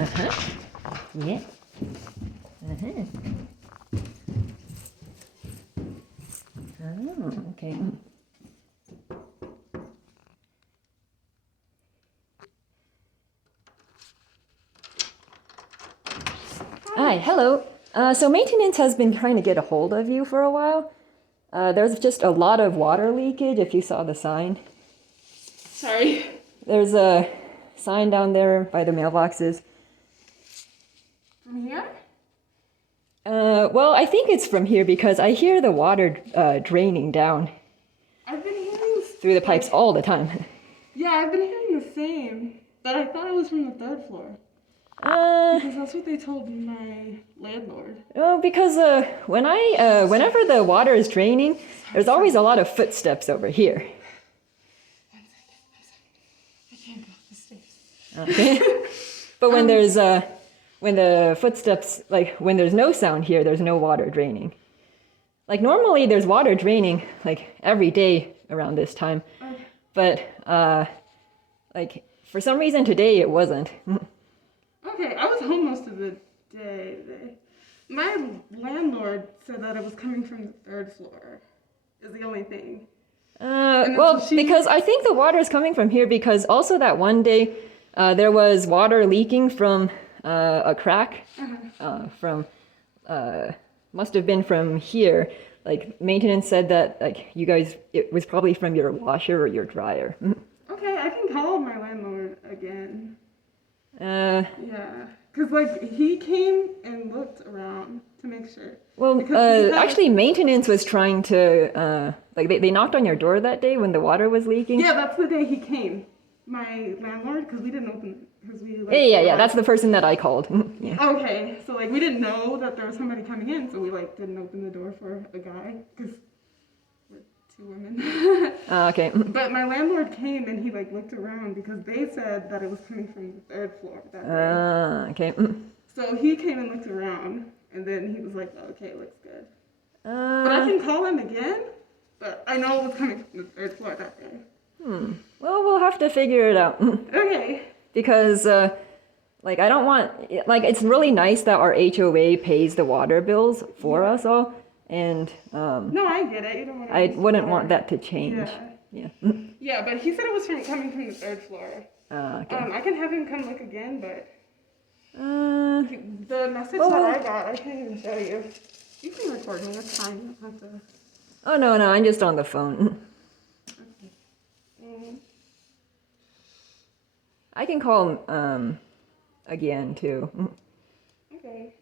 Uh-huh. Yeah. Uh-huh. Oh, okay. Hi, hello. So maintenance has been trying to get a hold of you for a while. There's just a lot of water leakage, if you saw the sign. Sorry. There's a sign down there by the mailboxes. From here? Well, I think it's from here because I hear the water draining down I've been hearing through the pipes all the time. Yeah, I've been hearing the same. But I thought it was from the third floor. Because that's what they told my landlord. Well, because whenever the water is draining, there's always a lot of footsteps over here. 1 second. I can't go up the stairs. Okay. But when the footsteps, like when there's no sound here, there's no water draining. Like normally there's water draining like every day around this time. Okay. But like for some reason today it wasn't. Okay, I was home most of the day today. My landlord said that it was coming from the third floor. Is the only thing. Well, because I think the water is coming from here because also that one day there was water leaking from a crack from must have been from here. Like maintenance said that like you guys it was probably from your washer or your dryer. Okay, I can call my landlord again. Uh, Yeah, because like he came and looked around to make sure. well, actually maintenance was trying to like they knocked on your door that day when the water was leaking. Yeah, that's the day he came. My landlord, because we didn't open because we like. Yeah. That's the person that I called. Yeah. Okay, so like we didn't know that there was somebody coming in, so we like didn't open the door for a guy because we're 2 women. Okay. But my landlord came and he like looked around because they said that it was coming from the third floor that day. Okay. So he came and looked around, and then he was like, oh, "Okay, looks good." But I Uh, can call him again. But I know it was coming from the third floor that day. well, we'll have to figure it out. Okay. Because like I don't want like it's really nice that our HOA pays the water bills for us all, and No, I get it. You don't want to. I wouldn't want that to change. Yeah. Yeah. Yeah, but he said it was coming from the third floor. Okay. I can have him come look again, but Uh, the message that I got, I can't even show you. You can record me. That's fine. You don't have to. oh no, I'm just on the phone. Okay. I can call him again too. Okay.